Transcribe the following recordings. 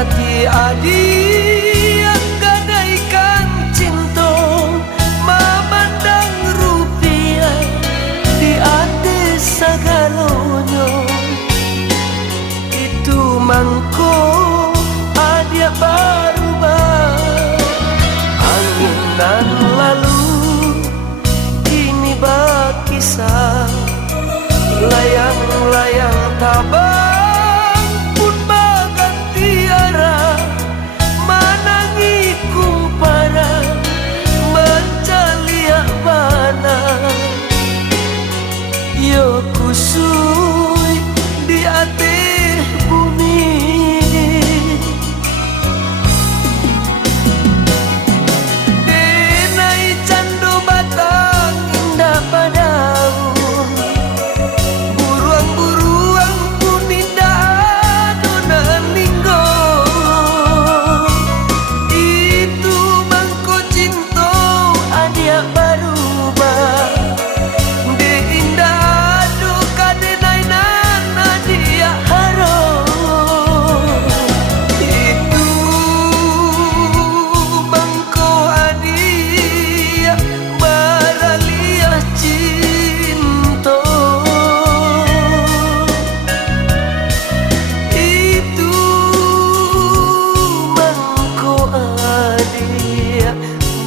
hati adi yang gadaikan cinta memandang rupiah di atas segalanya. Itu mangko adia berubah anginan lalu kini berkisah layang-layang tabang pun berganti arah menangi kumpara mencaliak bana yo kusui di atas bumi. Denai candu batang indah padamu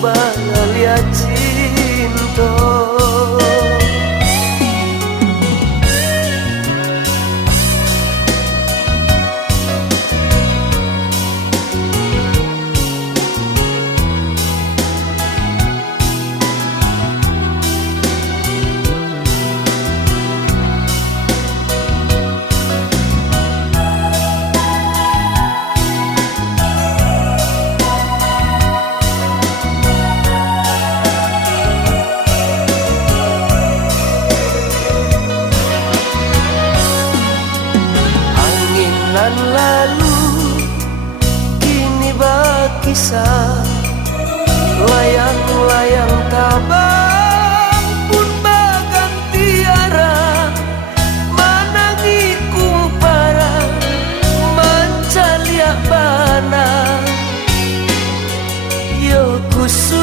bahagia cinta. Anginan lalu kini berkisah layang-layang tabang pun berganti arah menangi kumpara mencaliak bana yo kusui